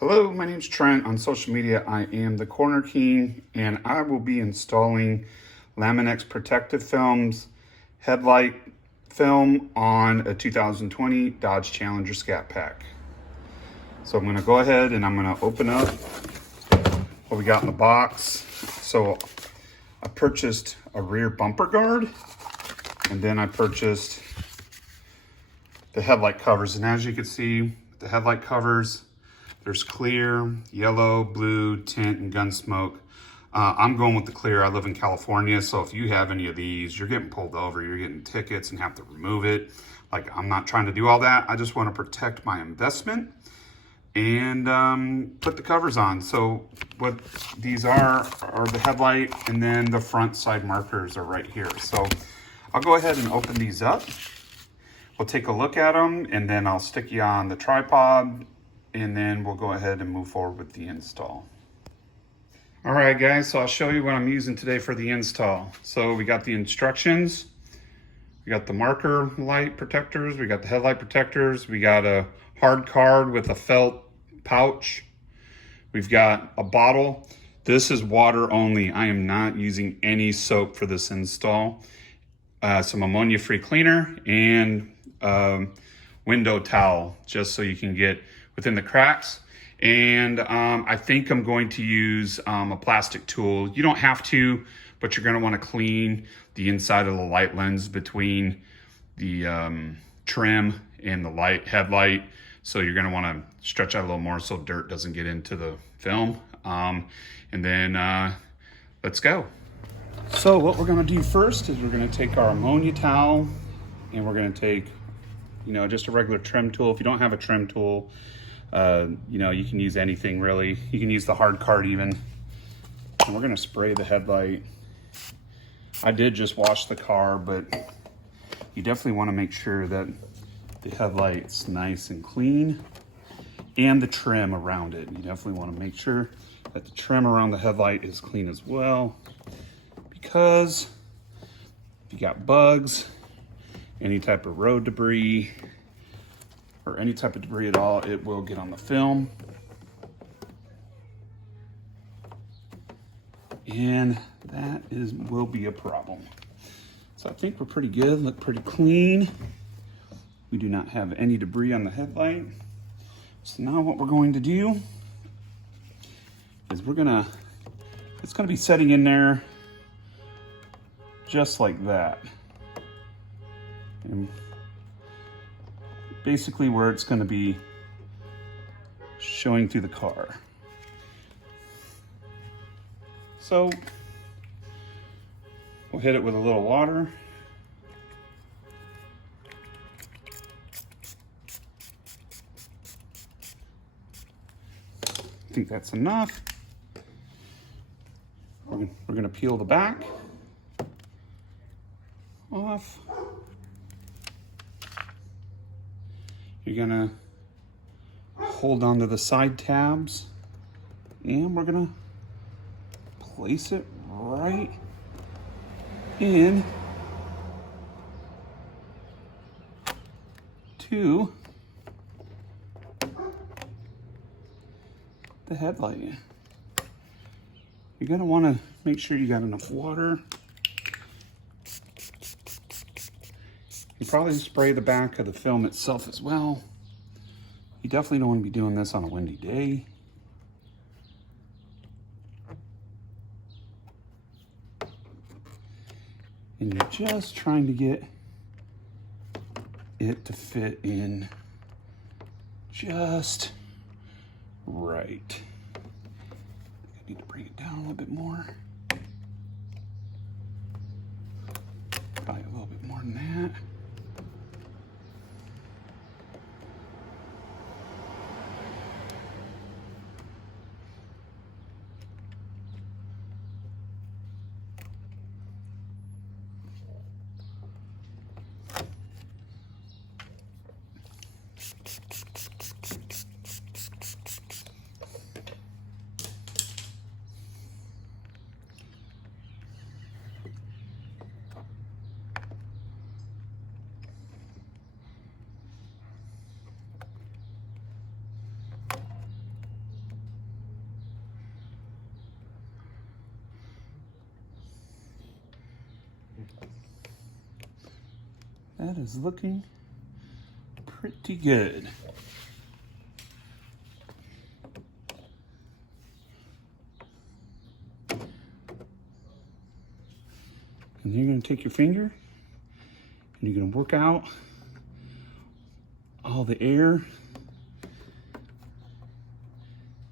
Hello, my name's Trent. On social media, I am the Corner King, and I will be installing Lamin-X protective films headlight film on a 2020 Dodge Challenger Scat Pack. So I'm going to go ahead and I'm going to open up what we got in the box. So I purchased a rear bumper guard, and then I purchased the headlight covers. And as you can see, the headlight covers, there's clear, yellow, blue, tint, and gun smoke. I'm going with the clear. I live in California, so if you have any of these, you're getting pulled over, you're getting tickets and have to remove it. Like, I'm not trying to do all that. I just want to protect my investment and put the covers on. So what these are the headlight, and then the front side markers are right here. So I'll go ahead and open these up. We'll take a look at them, and then I'll stick you on the tripod, and then we'll go ahead and move forward with the install. All right, guys, so I'll show you what I'm using today for the install. So we got the instructions, we got the marker light protectors, we got the headlight protectors, we got a hard card with a felt pouch, we've got a bottle. This is water only. I am not using any soap for this install. Some ammonia-free cleaner and window towel, just so you can get within the cracks. And I think I'm going to use a plastic tool. You don't have to, but you're going to want to clean the inside of the light lens between the trim and the headlight. So you're going to want to stretch out a little more so dirt doesn't get into the film. And then let's go. So what we're going to do first is we're going to take our ammonia towel, and we're going to take, just a regular trim tool. If you don't have a trim tool, you can use anything really. You can use the hard card even. And we're gonna spray the headlight. I did just wash the car, but you definitely wanna make sure that the headlight's nice and clean, and the trim around it. You definitely wanna make sure that the trim around the headlight is clean as well, because if you got bugs, any type of road debris, or any type of debris at all, it will get on the film. And that will be a problem. So I think we're pretty good, look pretty clean. We do not have any debris on the headlight. So now what we're going to do is it's gonna be setting in there just like that. And basically where it's going to be showing through the car. So we'll hit it with a little water. I think that's enough. We're going to peel the back off. You're gonna hold on to the side tabs, and we're gonna place it right in to the headlight. You're gonna wanna make sure you got enough water. You probably spray the back of the film itself as well. You definitely don't want to be doing this on a windy day. And you're just trying to get it to fit in just right. I need to bring it down a little bit more. Probably a little bit more than that. That is looking pretty good. And you're going to take your finger and you're going to work out all the air.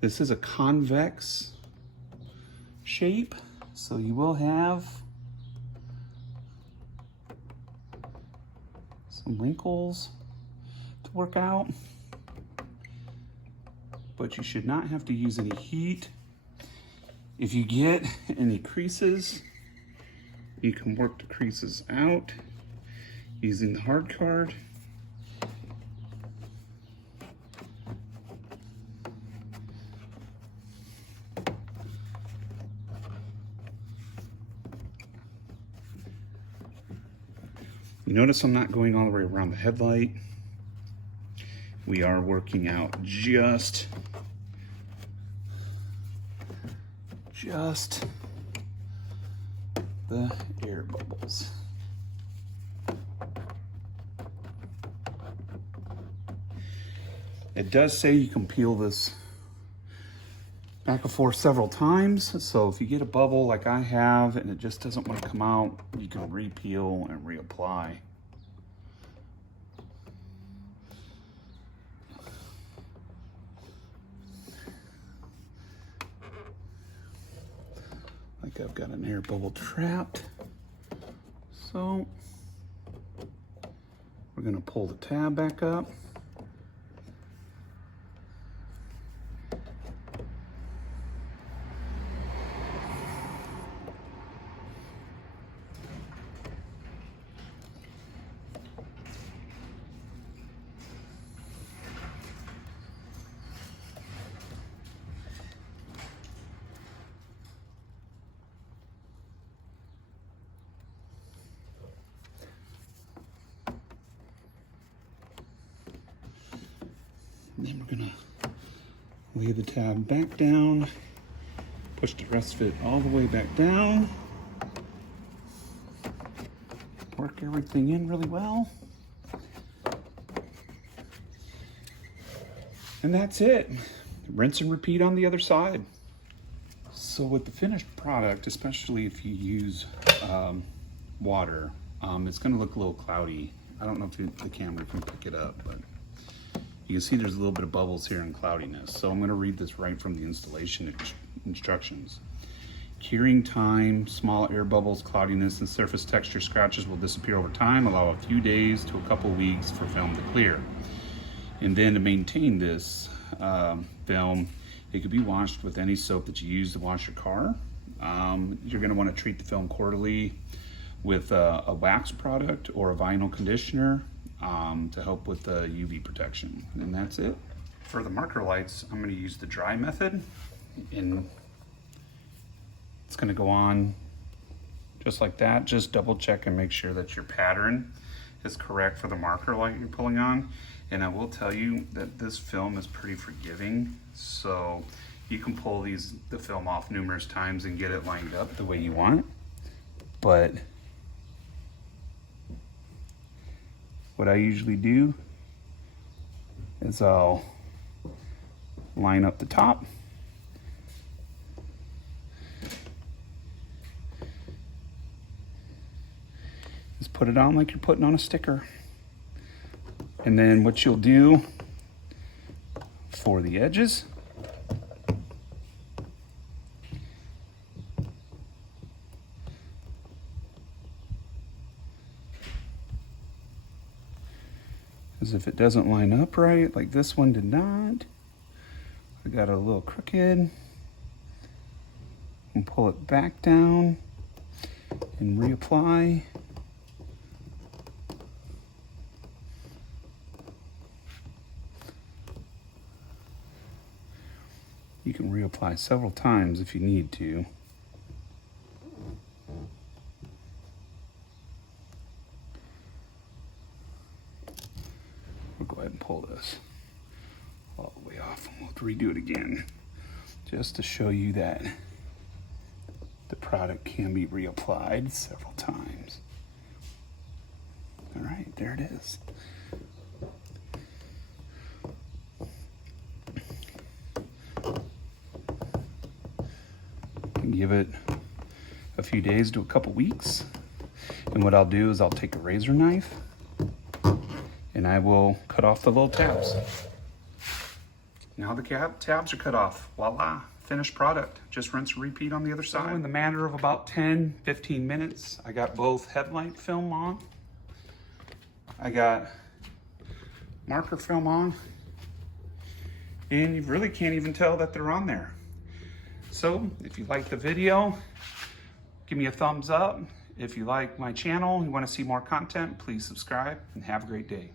This is a convex shape, so you will have some wrinkles to work out, but you should not have to use any heat. If you get any creases, you can work the creases out using the hard card. You notice I'm not going all the way around the headlight. We are working out just the air bubbles. It does say you can peel this back and forth several times, so if you get a bubble like I have and it just doesn't want to come out, you can re-peel and reapply. Like I've got an air bubble trapped, so we're going to pull the tab back up. And then we're gonna lay the tab back down, push the rest of it all the way back down, work everything in really well. And that's it. Rinse and repeat on the other side. So with the finished product, especially if you use water, it's gonna look a little cloudy. I don't know if the camera can pick it up, but you can see there's a little bit of bubbles here and cloudiness. So I'm going to read this right from the installation instructions. Curing time, small air bubbles, cloudiness, and surface texture scratches will disappear over time. Allow a few days to a couple weeks for film to clear. And then to maintain this film, it could be washed with any soap that you use to wash your car. You're going to want to treat the film quarterly with a wax product or a vinyl conditioner to help with the UV protection. And that's it. For the marker lights, I'm going to use the dry method, and it's going to go on just like that. Just double check and make sure that your pattern is correct for the marker light you're pulling on. And I will tell you that this film is pretty forgiving, so you can pull the film off numerous times and get it lined up the way you want it. But what I usually do is I'll line up the top, just put it on like you're putting on a sticker. And then what you'll do for the edges, is if it doesn't line up right, like this one did not, I got it a little crooked, and pull it back down and reapply. You can reapply several times if you need to. We'll go ahead and pull this all the way off, and we'll redo it again just to show you that the product can be reapplied several times. All right, there it is. Give it a few days to a couple weeks. And what I'll do is I'll take a razor knife and I will cut off the little tabs. Now the tabs are cut off. Voila, finished product. Just rinse and repeat on the other side. So in the matter of about 10-15 minutes, I got both headlight film on. I got marker film on. And you really can't even tell that they're on there. So if you like the video, give me a thumbs up. If you like my channel and you want to see more content, please subscribe and have a great day.